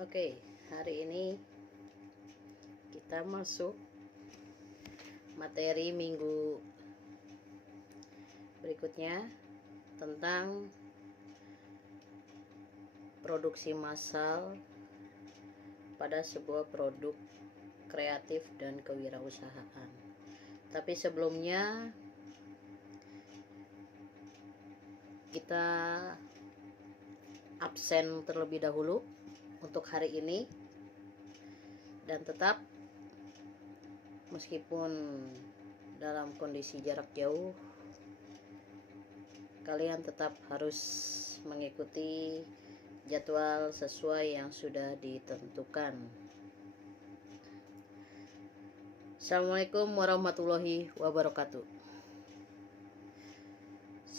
Oke, hari ini kita masuk materi minggu berikutnya tentang produksi massal pada sebuah produk kreatif dan kewirausahaan. Tapi sebelumnya kita absen terlebih dahulu untuk hari ini, dan tetap meskipun dalam kondisi jarak jauh, kalian tetap harus mengikuti jadwal sesuai yang sudah ditentukan. Assalamualaikum warahmatullahi wabarakatuh.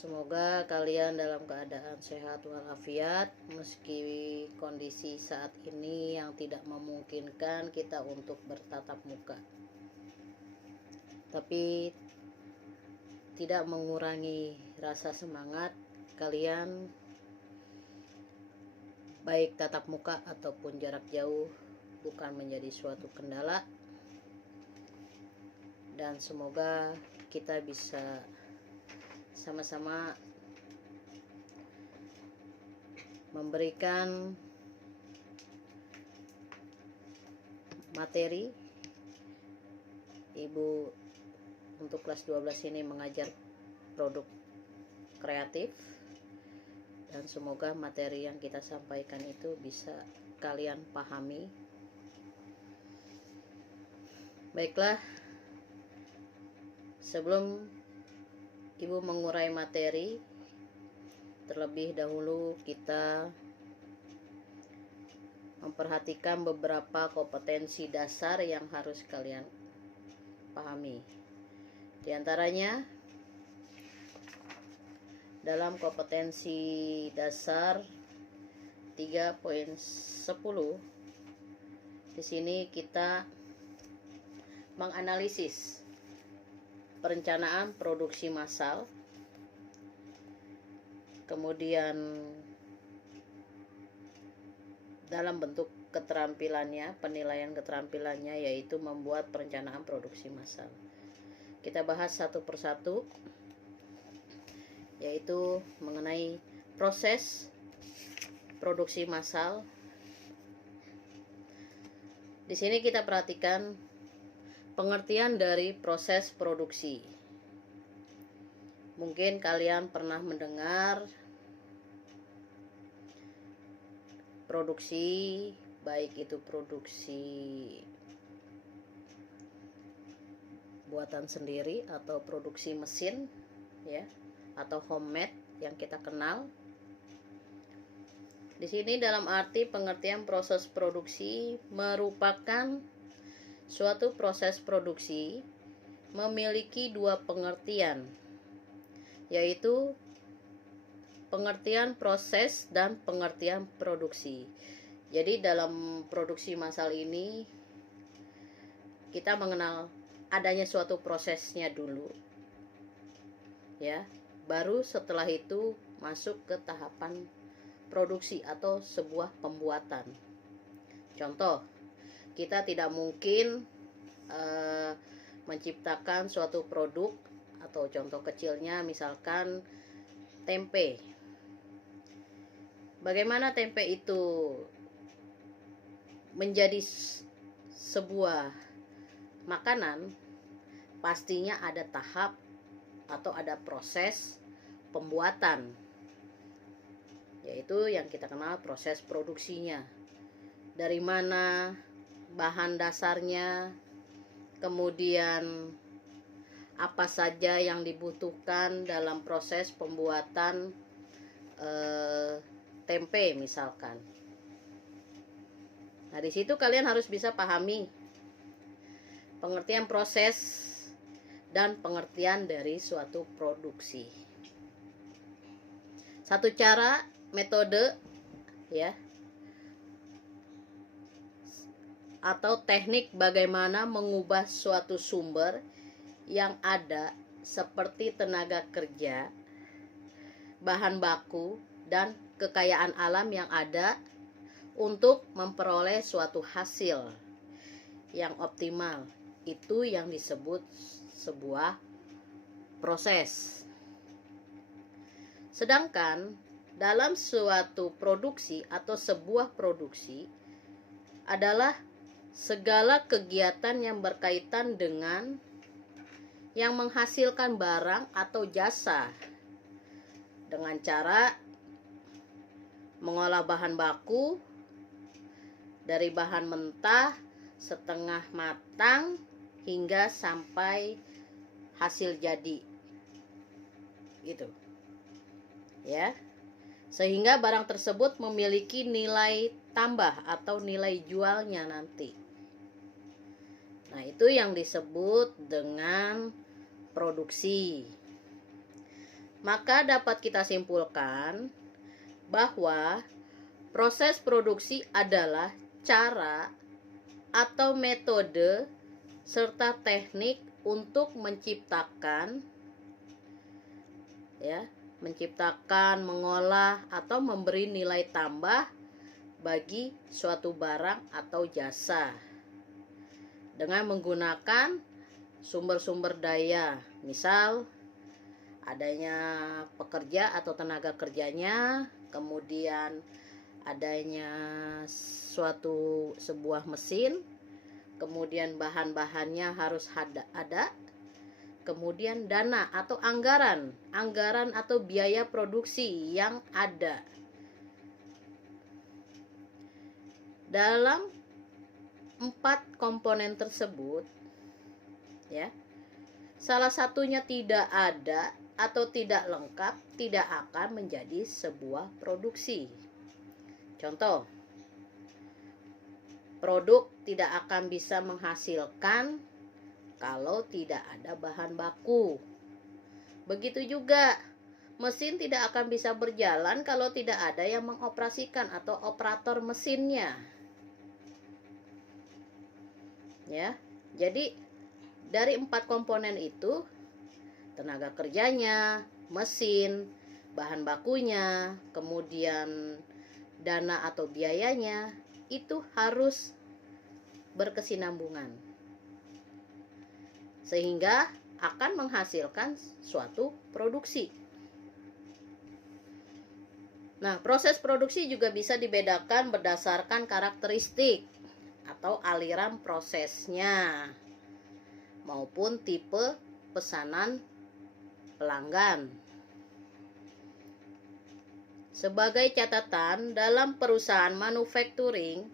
Semoga kalian dalam keadaan sehat walafiat, meski kondisi saat ini yang tidak memungkinkan kita untuk bertatap muka. Tapi tidak mengurangi rasa semangat kalian, baik tatap muka ataupun jarak jauh bukan menjadi suatu kendala. Dan semoga kita bisa sama-sama memberikan materi. Ibu untuk kelas 12 ini mengajar produk kreatif, dan semoga materi yang kita sampaikan itu bisa kalian pahami. Baiklah, sebelum Ibu mengurai materi, terlebih dahulu kita memperhatikan beberapa kompetensi dasar yang harus kalian pahami. Di antaranya, dalam kompetensi dasar 3.10, di sini kita menganalisis perencanaan produksi massal, kemudian dalam bentuk keterampilannya, penilaian keterampilannya yaitu membuat perencanaan produksi massal. Kita bahas satu persatu, yaitu mengenai proses produksi massal. Di sini kita perhatikan pengertian dari proses produksi. Mungkin kalian pernah mendengar produksi, baik itu produksi buatan sendiri atau produksi mesin, ya, atau homemade yang kita kenal. Di sini dalam arti pengertian proses produksi merupakan suatu proses produksi memiliki dua pengertian, yaitu pengertian proses dan pengertian produksi. Jadi dalam produksi massal ini kita mengenal adanya suatu prosesnya dulu, ya, baru setelah itu masuk ke tahapan produksi atau sebuah pembuatan. Contoh, kita tidak mungkin menciptakan suatu produk, atau contoh kecilnya misalkan tempe. Bagaimana tempe itu menjadi sebuah makanan? Pastinya ada tahap atau ada proses pembuatan, yaitu yang kita kenal proses produksinya. Dari mana bahan dasarnya, kemudian apa saja yang dibutuhkan dalam proses pembuatan tempe misalkan. Nah, di situ kalian harus bisa pahami pengertian proses dan pengertian dari suatu produksi. Satu cara, metode, ya, atau teknik bagaimana mengubah suatu sumber yang ada seperti tenaga kerja, bahan baku, dan kekayaan alam yang ada untuk memperoleh suatu hasil yang optimal. Itu yang disebut sebuah proses. Sedangkan dalam suatu produksi atau sebuah produksi adalah segala kegiatan yang berkaitan dengan yang menghasilkan barang atau jasa dengan cara mengolah bahan baku dari bahan mentah, setengah matang, hingga sampai hasil jadi. Gitu. Ya. Sehingga barang tersebut memiliki nilai tambah atau nilai jualnya nanti. Nah, itu yang disebut dengan produksi. Maka dapat kita simpulkan bahwa proses produksi adalah cara atau metode serta teknik untuk menciptakan, mengolah atau memberi nilai tambah bagi suatu barang atau jasa dengan menggunakan sumber-sumber daya, misal adanya pekerja atau tenaga kerjanya, kemudian adanya sebuah mesin, kemudian bahan-bahannya harus ada, kemudian dana atau anggaran atau biaya produksi yang ada. Dalam 4 komponen tersebut, ya, salah satunya tidak ada atau tidak lengkap, tidak akan menjadi sebuah produksi. Contoh, produk tidak akan bisa menghasilkan kalau tidak ada bahan baku. Begitu juga mesin tidak akan bisa berjalan kalau tidak ada yang mengoperasikan atau operator mesinnya. Ya, jadi dari 4 komponen itu, tenaga kerjanya, mesin, bahan bakunya, kemudian dana atau biayanya, itu harus berkesinambungan sehingga akan menghasilkan suatu produksi. Nah, proses produksi juga bisa dibedakan berdasarkan karakteristik atau aliran prosesnya maupun tipe pesanan pelanggan. Sebagai catatan, dalam perusahaan manufacturing,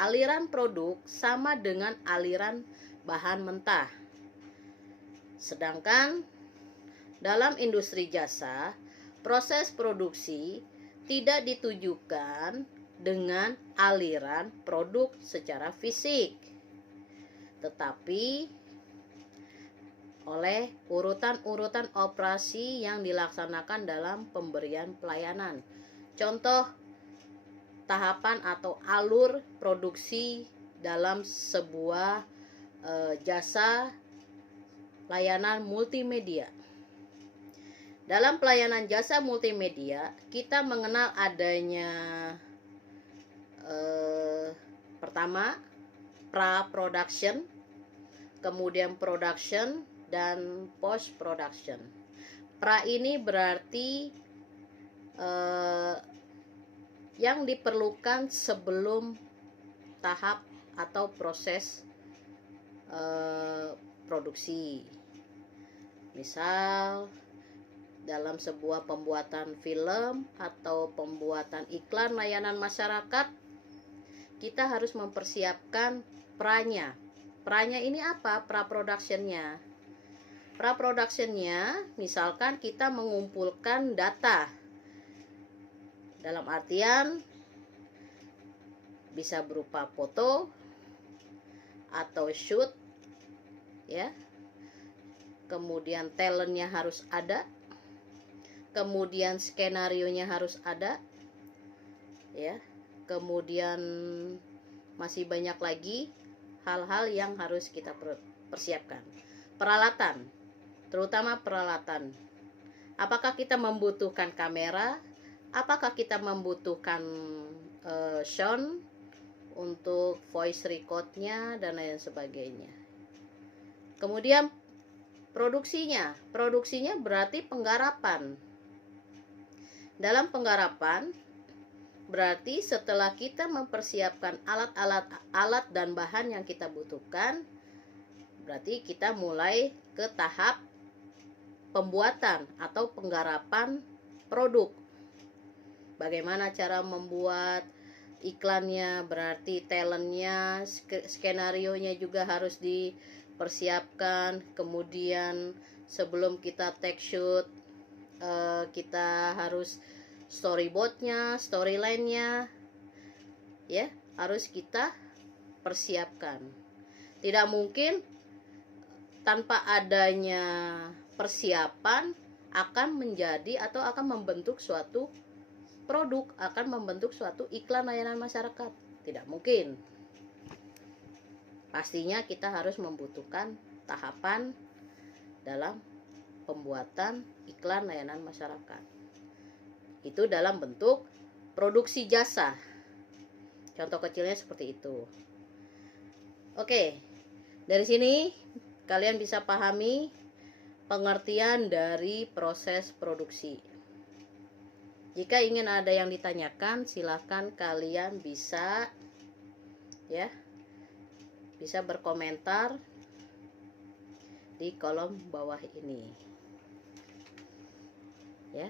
aliran produk sama dengan aliran bahan mentah. Sedangkan dalam industri jasa, proses produksi tidak ditujukan dengan aliran produk secara fisik, tetapi oleh urutan-urutan operasi yang dilaksanakan dalam pemberian pelayanan. Contoh tahapan atau alur produksi dalam sebuah jasa layanan multimedia. Dalam pelayanan jasa multimedia, kita mengenal adanya pertama pra-production, kemudian production, dan post-production. Pra ini berarti yang diperlukan sebelum tahap atau proses produksi. Misal dalam sebuah pembuatan film atau pembuatan iklan layanan masyarakat, kita harus mempersiapkan pranya. Pranya ini apa? Pra-productionnya. Pra-productionnya, misalkan kita mengumpulkan data. Dalam artian bisa berupa foto atau shoot, ya. Kemudian talentnya harus ada. Kemudian skenarionya harus ada, ya. Kemudian masih banyak lagi hal-hal yang harus kita persiapkan. Peralatan, terutama peralatan. Apakah kita membutuhkan kamera Apakah kita membutuhkan sound untuk voice recordnya dan lain sebagainya. Kemudian produksinya berarti penggarapan. Dalam penggarapan berarti setelah kita mempersiapkan alat dan bahan yang kita butuhkan, berarti kita mulai ke tahap pembuatan atau penggarapan produk. Bagaimana cara membuat iklannya, berarti talentnya, skenario-nya juga harus dipersiapkan. Kemudian sebelum kita take shoot, kita harus storyboardnya, storyline-nya, ya harus kita persiapkan. Tidak mungkin tanpa adanya persiapan akan menjadi atau akan membentuk suatu produk, akan membentuk suatu iklan layanan masyarakat. Tidak mungkin. Pastinya kita harus membutuhkan tahapan dalam pembuatan iklan layanan masyarakat. Itu dalam bentuk produksi jasa. Contoh kecilnya seperti itu. Oke, dari sini kalian bisa pahami pengertian dari proses produksi. Jika ingin ada yang ditanyakan, silahkan kalian bisa berkomentar di kolom bawah ini. Ya.